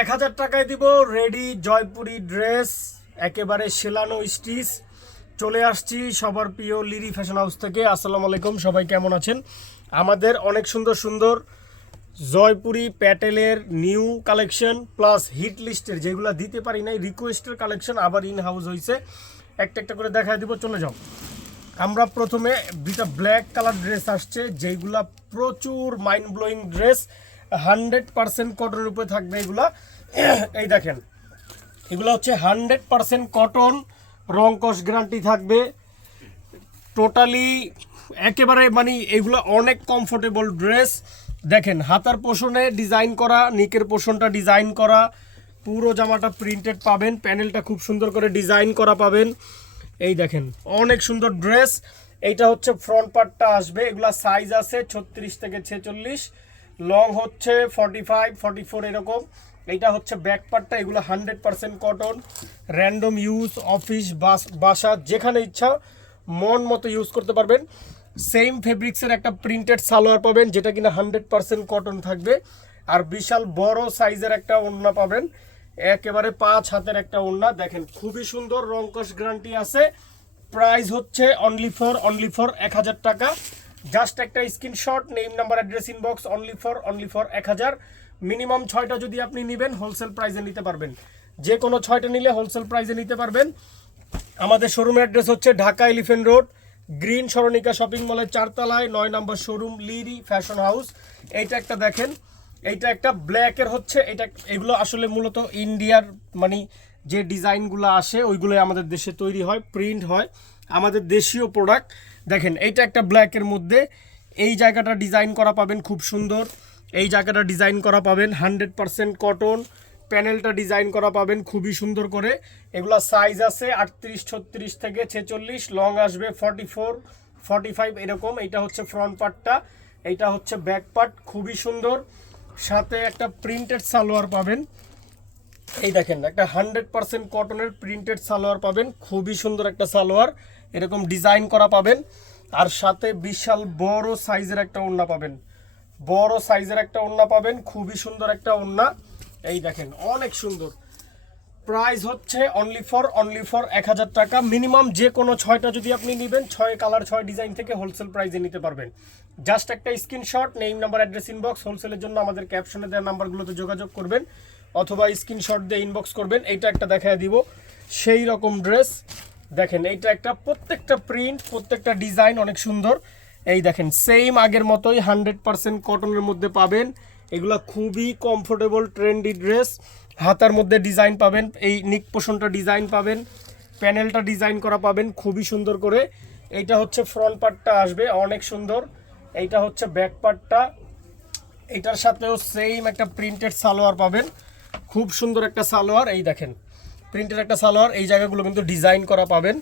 1000 টাকায় দিব ready Jaipuri dress, একেবারে সেলানো স্টিচ। চলে আসছি সবার প্রিয় লিরি ফ্যাশন হাউস থেকে। আসসালামু আলাইকুম, সবাই কেমন আছেন? আমাদের অনেক সুন্দর সুন্দর জয়পুরি প্যাটেলের নিউ কালেকশন প্লাস হিট লিস্টের যেগুলো দিতে পারি নাই রিকোয়েস্টের কালেকশন আবার ইন হাউস হয়েছে। একটা একটা করে দেখায় দিব, চলে যাও। আমরা প্রথমে দুইটা ব্ল্যাক কালার ড্রেস আসছে, যেগুলা প্রচুর মাইন্ড ব্লোয়িং ড্রেস, 100% কটনের উপরে থাকবে এগুলা। এই দেখেন, এগুলো হচ্ছে 100% কটন, রং কস গ্যারান্টি থাকবে টোটালি। একেবারে মানে এগুলো অনেক কমফোর্টেবল ড্রেস। দেখেন হাতার পোষণে ডিজাইন করা, নিকের পোষণটা ডিজাইন করা, পুরো জামাটা প্রিন্টেড পাবেন, প্যানেলটা খুব সুন্দর করে ডিজাইন করা পাবেন। এই দেখেন অনেক সুন্দর ড্রেস। এইটা হচ্ছে ফ্রন্ট পার্টটা আসবে, এগুলা সাইজ আছে 36 থেকে 46, লং হচ্ছে 45 44 এরকম। এইটা হচ্ছে ব্যাক পার্টটা, এগুলো 100% কটন, র্যান্ডম ইউজ, অফিস বাসা যেখানে ইচ্ছা মন মতো ইউজ করতে পারবেন। সেম ফেব্রিক্সের একটা প্রিন্টেড সালোয়ার পাবেন, যেটা কিনা 100% কটন থাকবে। আর বিশাল বড় সাইজের একটা ওড়না পাবেন, একেবারে 5 হাতের একটা ওড়না। দেখেন খুবই সুন্দর, রংকশ গ্যারান্টি আছে। প্রাইস হচ্ছে অনলি ফর 1000 টাকা। জাস্ট একটা screenshot, name number address inbox, only for 1000। Minimum 6টা যদি আপনি নেবেন হোলসেল প্রাইসে নিতে পারবেন, যে কোনো 6টা নিলে হোলসেল প্রাইসে নিতে পারবেন। আমাদের শোরুমের অ্যাড্রেস হচ্ছে ঢাকা এলিফ্যান্ট রোড, গ্রিন সরণিকা শপিং মলের 4 তলায় 9 নম্বর শোরুম, লিরি ফ্যাশন হাউস। এইটা একটা দেখেন, এইটা একটা ব্ল্যাকের হচ্ছে, এটা এগুলো আসলে মূলত ইন্ডিয়ার মানে যে ডিজাইনগুলো আসে ওইগুলোই আমাদের দেশে তৈরি হয়, প্রিন্ট হয়, আমাদের দেশীয় প্রোডাক্ট। দেখেন এইটা একটা ব্ল্যাকের মধ্যে, এই জায়গাটা ডিজাইন করা পাবেন খুব সুন্দর, এই জায়গাটা ডিজাইন করা পাবেন 100% কটন, প্যানেলটা ডিজাইন করা পাবেন খুবই সুন্দর করে। এগুলা সাইজ আছে 38 36 থেকে 46, লং আসবে 44 45 এরকম। এইটা হচ্ছে ফ্রন্ট পার্টটা, এইটা হচ্ছে ব্যাক পার্ট, খুবই সুন্দর। সাথে একটা প্রিন্টেড সালোয়ার পাবেন, এই দেখেন একটা 100% কটনের প্রিন্টেড সালোয়ার পাবেন, খুবই সুন্দর একটা সালোয়ার, এরকম ডিজাইন করা পাবেন। আর সাথে বিশাল বড় সাইজের একটা ওড়না পাবেন, বড় সাইজের একটা ওড়না পাবেন, খুবই সুন্দর একটা ওড়না। এই দেখেন অনেক সুন্দর। প্রাইস হচ্ছে অনলি ফর 1000 টাকা। মিনিমাম যে কোনো 6টা যদি আপনি নেবেন, 6 কালার 6 ডিজাইন থেকে হোলসেল প্রাইসে নিতে পারবেন। জাস্ট একটা screenshot, name number address inbox. হোলসেলের জন্য আমাদের ক্যাপশনে দেওয়া নাম্বারগুলোতে যোগাযোগ করবেন অথবা স্ক্রিনশট দিয়ে ইনবক্স করবেন। এইটা একটা দেখায় দিব, সেই রকম ড্রেস। দেখেন এইটা একটা, প্রত্যেকটা প্রিন্ট প্রত্যেকটা ডিজাইন অনেক সুন্দর। এই দেখেন সেম আগের মতোই 100% কটনের মধ্যে পাবেন। এগুলা খুবই কমফোর্টেবল ট্রেন্ডি ড্রেস। হাতার মধ্যে ডিজাইন পাবেন, এই নিক পোষণটা ডিজাইন পাবেন, প্যানেলটা ডিজাইন করা পাবেন খুবই সুন্দর করে। এইটা হচ্ছে ফ্রন্ট পার্টটা আসবে অনেক সুন্দর, এইটা হচ্ছে ব্যাক পার্টটা। এটার সাথেও সেম একটা প্রিন্টেড সালোয়ার পাবেন, খুব সুন্দর একটা সালোয়ার। এই দেখেন প্রিন্টেড একটা সালোয়ার, এই জায়গাগুলো কিন্তু ডিজাইন করা পাবেন।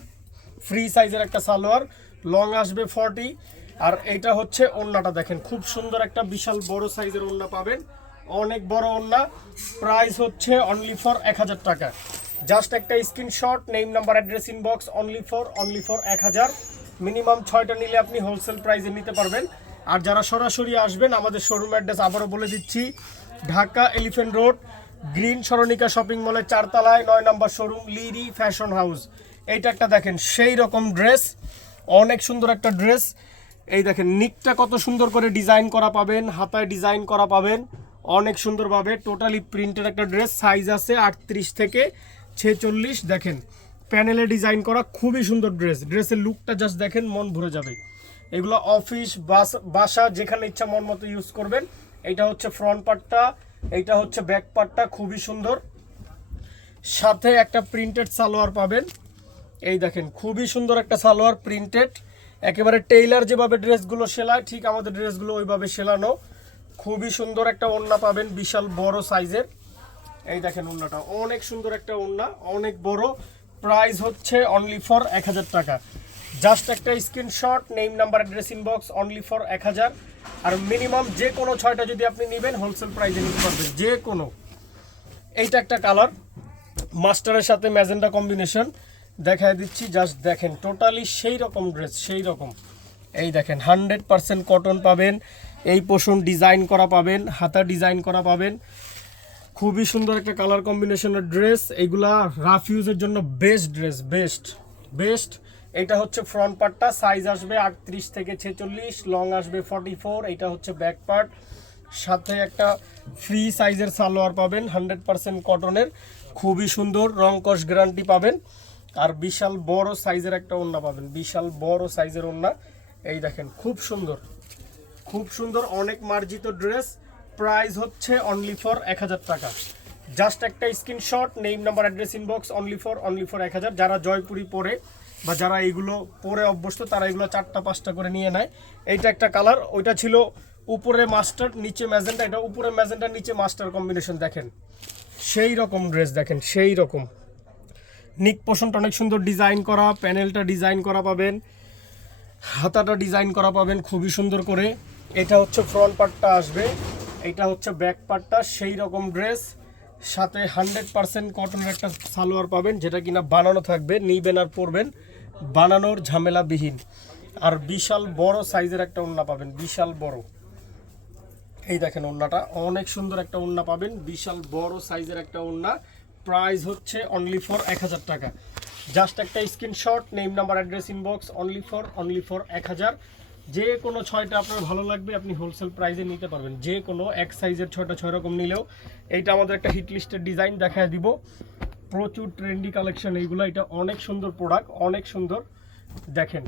ফ্রি সাইজের একটা সালোয়ার, লং আসবে 40। আর এইটা হচ্ছে ওড়নাটা, দেখেন খুব সুন্দর একটা বিশাল বড় সাইজের ওড়না পাবেন, অনেক বড় ওড়না। প্রাইস হচ্ছে অনলি ফর 1000 টাকা। জাস্ট একটা screenshot, name number address inbox, only for 1000। Minimum 6টা নিলে আপনি হোলসেল প্রাইসে নিতে পারবেন। আর যারা সরাসরি আসবেন, আমাদের শোরুম অ্যাড্রেস আবারও বলে দিচ্ছি, ঢাকা এলিফ্যান্ট রোড, গ্রিন সরণিকা শপিং মলের 4 তলায় 9 নম্বর শোরুম, লিরি ফ্যাশন হাউস। এইটা একটা দেখেন সেই রকম ড্রেস, অনেক সুন্দর একটা ড্রেস। এই দেখেন নিকটা কত সুন্দর করে ডিজাইন করা পাবেন, হাতায় ডিজাইন করা পাবেন অনেক সুন্দরভাবে। টোটালি প্রিন্টেড একটা ড্রেস, সাইজ আছে 38 থেকে 46। দেখেন প্যানেলে ডিজাইন করা খুবই সুন্দর ড্রেস, ড্রেসের লুকটা জাস্ট দেখেন, মন ভরে যাবে। এগুলো অফিস বাসা যেখানে ইচ্ছা মন মতো ইউজ করবেন। এইটা হচ্ছে ফ্রন্ট পার্টটা, এইটা হচ্ছে ব্যাক পার্টটা, খুবই সুন্দর। সাথে একটা প্রিন্টেড সালোয়ার পাবেন, এই দেখেন খুবই সুন্দর একটা সালোয়ার প্রিন্টেড, একেবারে টেইলার যেভাবে ড্রেসগুলো সেলায় ঠিক আমাদের ড্রেসগুলো ওইভাবে সেলানো। খুবই সুন্দর একটা ওড়না পাবেন, বিশাল বড় সাইজের। এই দেখেন ওড়নাটা অনেক সুন্দর একটা ওড়না, অনেক বড়। প্রাইস হচ্ছে অনলি ফর 1000 টাকা। জাস্ট একটা screenshot, name number address inbox, only for 1000। আর মিনিমাম যে কোনো 6টা যদি আপনি নেবেন হোলসেল প্রাইসে নিতে পারবেন, যে কোনো। এইটা একটা কালার, মাস্টারের সাথে ম্যাজেন্ডা কম্বিনেশন দেখায় দিচ্ছি, জাস্ট দেখেন টোটালি সেই রকম ড্রেস, সেই রকম। এই দেখেন 100% কটন পাবেন, এই পোষণ ডিজাইন করা পাবেন, হাতা ডিজাইন করা পাবেন। খুবই সুন্দর একটা কালার কম্বিনেশনের ড্রেস। এইগুলা রাফ ইউজের জন্য বেস্ট ড্রেস, বেস্ট। এটা হচ্ছে ফ্রন্ট পার্টটা, সাইজ আসবে 38 থেকে 46, লং আসবে 44। এটা হচ্ছে ব্যাক পার্ট, সাথে একটা ফ্রি সাইজের সালোয়ার পাবেন 100% কটনের, খুবই সুন্দর, রং কস গ্যারান্টি পাবেন। আর বিশাল বড় সাইজের একটা ওড়না পাবেন, বিশাল বড় সাইজের ওড়না। এই দেখেন খুব সুন্দর, অনেক মার্জিত ড্রেস। প্রাইস হচ্ছে অনলি ফর 1000 টাকা। জাস্ট একটা screenshot, name number address inbox, only for 1000। যারা জয়পুরি পরে বা যারা এইগুলো পরে অভ্যস্ত তারা এগুলো 4টা 5টা করে নিয়ে নেয়। এইটা একটা কালার, ওইটা ছিল উপরে মাস্টার নিচে ম্যাজেন্টা, এটা উপরে ম্যাজেন্টা নিচে মাস্টার কম্বিনেশন। দেখেন সেই রকম ড্রেস, দেখেন সেই রকম। নিক পোর্শনটা অনেক সুন্দর ডিজাইন করা, প্যানেলটা ডিজাইন করা পাবেন, হাতাটা ডিজাইন করা পাবেন খুবই সুন্দর করে। এটা হচ্ছে ফ্রন্ট পার্টটা আসবে, এটা হচ্ছে ব্যাক পার্টটা। সেই রকম ড্রেস, সাথে 100% কটনের একটা সালোয়ার পাবেন, যেটা কিনা বানানো থাকবে, নিবেন আর পরবেন, বানানোর ঝামেলাবিহীন। আর বিশাল বড় সাইজের একটা ওড়না পাবেন, বিশাল বড়। এই দেখেন ওড়নাটা অনেক সুন্দর একটা ওড়না পাবেন, বিশাল বড় সাইজের একটা ওড়না। প্রাইস হচ্ছে অনলি ফর 1000 টাকা। জাস্ট একটা screenshot, name number address inbox, only for 1000। যে কোনো 6টা আপনার ভালো লাগবে আপনি হোলসেল প্রাইসে নিতে পারবেন, যে কোনো এক সাইজের 6টা 6 রকম নিলেও। এইটা আমাদের একটা হিট লিস্টের ডিজাইন দেখায় দিব, প্রচুর ট্রেন্ডি কালেকশন এইগুলো। এটা অনেক সুন্দর প্রোডাক্ট, অনেক সুন্দর। দেখেন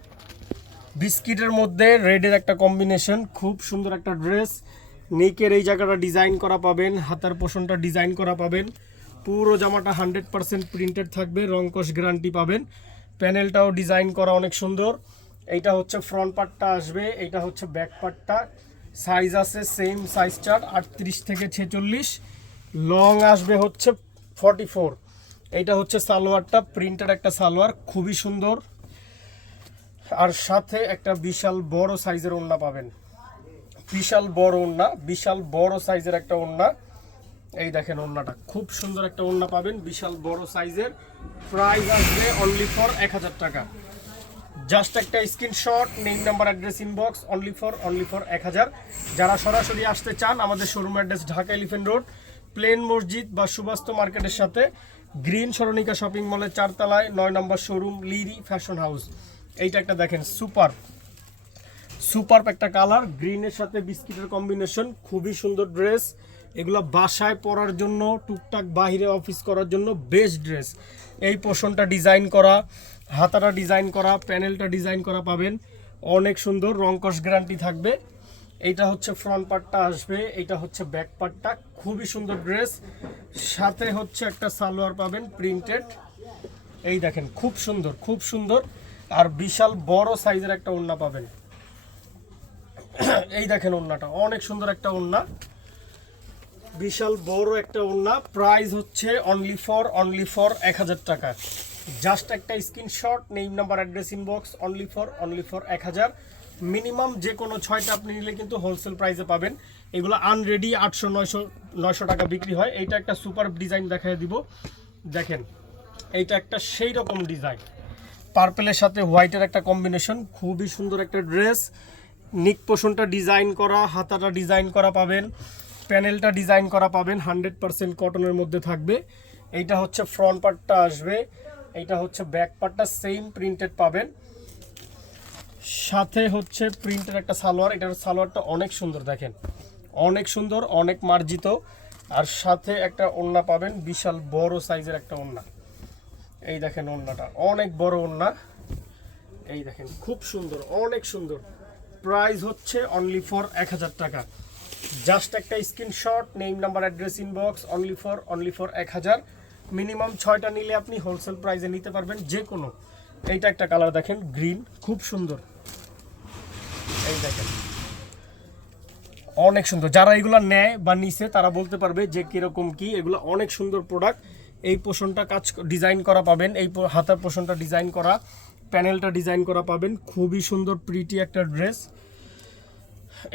বিস্কিটের মধ্যে রেডের একটা কম্বিনেশন, খুব সুন্দর একটা ড্রেস। নেকের এই জায়গাটা ডিজাইন করা পাবেন, হাতার পোষণটা ডিজাইন করা পাবেন, পুরো জামাটা 100% প্রিন্টেড থাকবে, রংকশ গ্যারান্টি পাবেন। প্যানেলটাও ডিজাইন করা অনেক সুন্দর। এইটা হচ্ছে ফ্রন্ট পার্টটা আসবে, এইটা হচ্ছে ব্যাক পার্টটা। সাইজ আছে সেম সাইজ চার্ট 38 থেকে 46, লং আসবে হচ্ছে 44। এইটা হচ্ছে সালোয়ারটা, প্রিন্টেড একটা সালোয়ার, খুবই সুন্দর। আর সাথে একটা বিশাল বড় সাইজের ওড়না পাবেন, বিশাল বড় ওড়না, বিশাল বড় সাইজের একটা ওড়না। এই দেখেন ওড়নাটা খুব সুন্দর একটা ওড়না পাবেন, বিশাল বড় সাইজের। প্রাইস আসবে অনলি ফর 1000 টাকা। জাস্ট একটা screenshot, name number address inbox, only for 1000। যারা সরাসরি আসতে চান, আমাদের showroom address Dhaka elephant road, প্লেন মসজিদ বা সুবাস্ত মার্কেটের সাথে, গ্রিন সরণিকা শপিং মলের 4 তলায় 9 নম্বর শোরুম, লিরি ফ্যাশন হাউস। এইটা একটা দেখেন সুপার একটা কালার, গ্রিনের সাথে বিস্কিটের কম্বিনেশন, খুবই সুন্দর ড্রেস। এগুলো বাসায় পরার জন্য, টুকটাক বাহিরে অফিস করার জন্য বেস্ট ড্রেস। এই পোর্শনটা ডিজাইন করা, হাতাটা ডিজাইন করা, প্যানেলটা ডিজাইন করা পাবেন, অনেক সুন্দর, রংকশ গ্যারান্টি থাকবে। এইটা হচ্ছে ফ্রন্ট পার্টটা আসবে, এইটা হচ্ছে ব্যাক পার্টটা, খুবই সুন্দর ড্রেস। সাথে হচ্ছে একটা সালোয়ার পাবেন প্রিন্টেড। এই দেখেন খুব সুন্দর। আর বিশাল বড় সাইজের একটা ওড়না পাবেন। এই দেখেন ওড়নাটা অনেক সুন্দর একটা ওড়না, বিশাল বড় একটা ওড়না। প্রাইস হচ্ছে অনলি ফর 1000 টাকা। জাস্ট একটা screenshot, name number address inbox, only for 1000। Minimum যে কোনো 6টা আপনি নিলে কিন্তু হোলসেল প্রাইসে পাবেন। এগুলো আনরেডি 800-900 টাকা বিক্রি হয়। এইটা একটা সুপার ডিজাইন দেখায় দিব, দেখেন এইটা একটা সেই রকম ডিজাইন, পার্পেলের সাথে হোয়াইটের একটা কম্বিনেশন, খুবই সুন্দর একটা ড্রেস। নিক পোর্শনটা ডিজাইন করা, হাতাটা ডিজাইন করা পাবেন, প্যানেলটা ডিজাইন করা পাবেন, 100% কটনের মধ্যে থাকবে। এইটা হচ্ছে ফ্রন্ট পার্টটা আসবে, এইটা হচ্ছে ব্যাক পার্টটা, সেম প্রিন্টেড পাবেন। সাথে হচ্ছে প্রিন্টের একটা সালোয়ার, এটার সালোয়ারটা অনেক সুন্দর, দেখেন অনেক সুন্দর, অনেক মার্জিত। আর সাথে একটা ওড়না পাবেন, বিশাল বড় সাইজের একটা ওড়না। এই দেখেন ওড়নাটা অনেক বড় ওড়না, এই দেখেন খুব সুন্দর, অনেক সুন্দর। প্রাইস হচ্ছে অনলি ফর 1000 টাকা। জাস্ট একটা screenshot, name number address inbox, only for 1000। Minimum 6টা নিলে আপনি হোলসেল প্রাইসে নিতে পারবেন যে কোনো। এইটা একটা কালার দেখেন, গ্রিন, খুব সুন্দর। এই দেখেন অনেক সুন্দর, যারা এগুলো নেয় বা নিছে তারা বলতে পারবে যে কিরকম কি। এগুলো অনেক সুন্দর প্রোডাক্ট। এই পোর্শনটা কাজ ডিজাইন করা পাবেন, এই হাতার পোর্শনটা ডিজাইন করা, প্যানেলটা ডিজাইন করা পাবেন, খুবই সুন্দর প্রিটি একটা ড্রেস।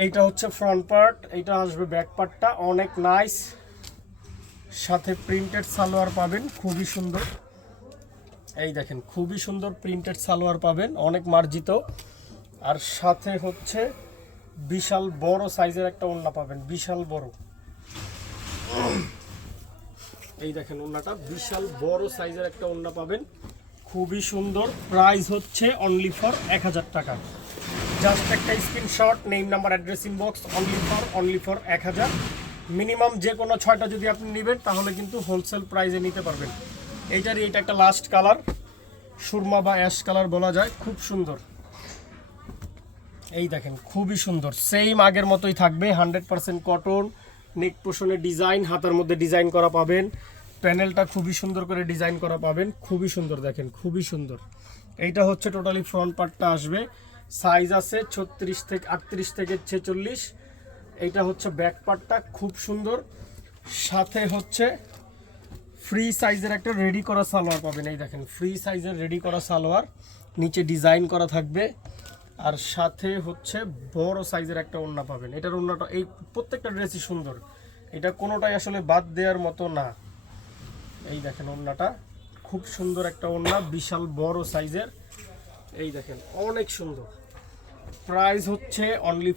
এইটা হচ্ছে ফ্রন্ট পার্ট, এইটা আসবে ব্যাক পার্টটা, অনেক নাইস। সাথে প্রিন্টেড সালোয়ার পাবেন, খুবই সুন্দর। এই দেখেন খুবই সুন্দর প্রিন্টেড সালোয়ার পাবেন, অনেক মার্জিত। আর সাথে হচ্ছে বিশাল বড় সাইজের একটা ওড়না পাবেন, বিশাল বড়। এই দেখেন ওড়নাটা বিশাল বড় সাইজের একটা ওড়না পাবেন, খুবই সুন্দর। প্রাইস হচ্ছে অনলি ফর 1000 টাকা। জাস্ট একটা screenshot, name number address inbox, only for 1000। Minimum যে কোনো 6টা যদি আপনি নেবেন তাহলে কিন্তু হোলসেল প্রাইসে নিতে পারবেন। এইটার এটা একটা লাস্ট কালার, সুরমা বা অ্যাশ কালার বলা যায়, খুব সুন্দর। এই দেখেন খুবই সুন্দর, সেম আগের মতোই থাকবে, 100% কটন। নেক পোর্শনের ডিজাইন, হাতার মধ্যে ডিজাইন করা পাবেন, প্যানেলটা খুবই সুন্দর করে ডিজাইন করা পাবেন, খুবই সুন্দর দেখেন, খুবই সুন্দর। এইটা হচ্ছে টোটালি ফ্রন্ট পার্টটা আসবে, সাইজ আছে 36 থেকে 38 থেকে 46। এইটা হচ্ছে ব্যাক পার্টটা, খুব সুন্দর। সাথে হচ্ছে ফ্রি সাইজের একটা রেডি করা সালোয়ার পাবেন। এই দেখেন ফ্রি সাইজের রেডি করা সালোয়ার, নিচে ডিজাইন করা থাকবে, আর সাথে হচ্ছে বড় সাইজের একটা ওড়না পাবেন। এটার ওড়নাটা, এই প্রত্যেকটা ড্রেসই সুন্দর, এটা কোনোটাই আসলে বাদ দেওয়ার মতো না। এই দেখেন ওড়নাটা খুব সুন্দর একটা ওড়না, বিশাল বড় সাইজের। এই দেখেন অনেক সুন্দর। প্রাইস হচ্ছে অনলি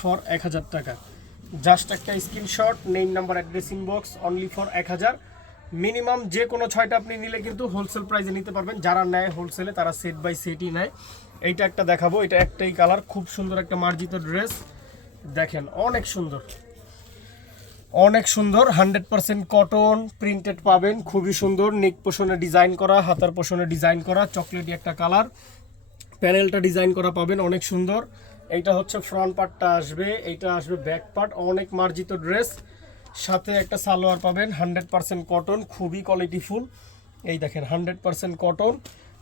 ফর 1000 টাকা। জাস্ট একটা screenshot, name number address inbox, only for 1000। Minimum যে কোনো 6টা আপনি নিলে কিন্তু হোলসেল প্রাইসে নিতে পারবেন। যারা নেয় হোলসেলে তারা সেট বাই সেটই নেয়। এইটা একটা দেখাবো, এটা একটাই কালার, খুব সুন্দর একটা মার্জিত ড্রেস, দেখেন অনেক সুন্দর, অনেক সুন্দর। 100% কটন প্রিন্টেড পাবেন, খুবই সুন্দর। নেক পোর্শনে ডিজাইন করা, হাতার পোর্শনে ডিজাইন করা, চকলেটি একটা কালার, প্যানেলটা ডিজাইন করা পাবেন, অনেক সুন্দর। এইটা হচ্ছে ফ্রন্ট পার্টটা আসবে, এইটা আসবে ব্যাক পার্ট, অনেক মার্জিত ড্রেস। সাথে একটা সালোয়ার পাবেন, 100% কটন, খুবই কোয়ালিটিফুল। এই দেখেন 100% কটন,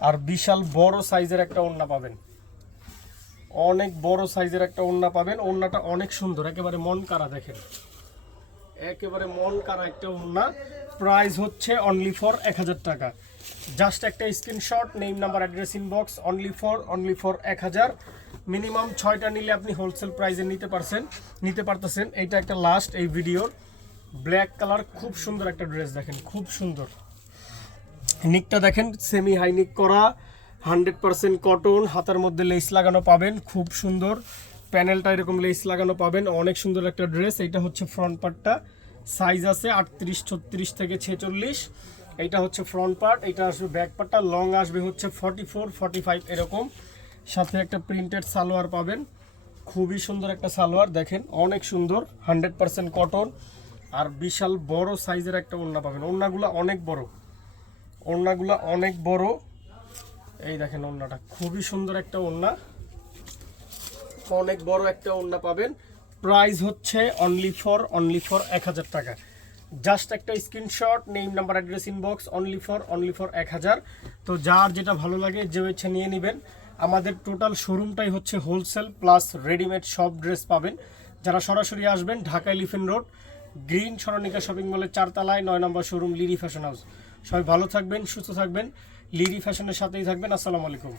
আর বিশাল বড় সাইজের একটা ওড়না পাবেন, অনেক বড় সাইজের একটা ওড়না পাবেন। ওড়নাটা অনেক সুন্দর, একেবারে মন কাড়া, দেখেন একেবারে মন কাড়া একটা ওড়না। প্রাইস হচ্ছে অনলি ফর 1000 টাকা। জাস্ট একটা screenshot, name number address inbox, only for 1000। Minimum 6টা নিলে আপনি হোলসেল প্রাইসে নিতে পারতেছেন। এইটা একটা লাস্ট এই ভিডিওর, ব্ল্যাক কালার, খুব সুন্দর একটা ড্রেস, দেখেন খুব সুন্দর। নিকটা দেখেন সেমি হাই নিক করা, 100% কটন, হাতার মধ্যে লেস লাগানো পাবেন, খুব সুন্দর। প্যানেলটা এরকম লেস লাগানো পাবেন, অনেক সুন্দর একটা ড্রেস। এইটা হচ্ছে ফ্রন্ট পার্টটা, সাইজ আছে 38, 36 থেকে 46। এইটা হচ্ছে ফ্রন্ট পার্ট, এটা আসবে ব্যাক পার্টটা, লং আসবে হচ্ছে 44, 45 এরকম। সাথে একটা প্রিন্টেড সালোয়ার পাবেন, খুবই সুন্দর একটা সালোয়ার, দেখেন অনেক সুন্দর, 100% কটন, আর বিশাল বড় সাইজের একটা ওড়না পাবেন। ওড়নাগুলো অনেক বড়। এই দেখেন ওড়নাটা খুবই সুন্দর একটা ওড়না, অনেক বড় একটা ওড়না পাবেন। প্রাইস হচ্ছে অনলি ফর 1000 টাকা। জাস্ট একটা screenshot, name number address inbox, only for 1000। তো যার যেটা ভালো লাগে যে ইচ্ছে নিয়ে নেবেন। আমাদের টোটাল শোরুমটাই হচ্ছে হোলসেল প্লাস রেডিমেড সব ড্রেস পাবেন। যারা সরাসরি আসবেন, ঢাকা এলিফ্যান্ট রোড, গ্রিন সরণিকা শপিং মলের 4 তলায় 9 নম্বর শোরুম, লিরি ফ্যাশন হাউস। সবাই ভালো থাকবেন, সুস্থ থাকবেন, লিরি ফ্যাশনের সাথেই থাকবেন। আসসালামু আলাইকুম।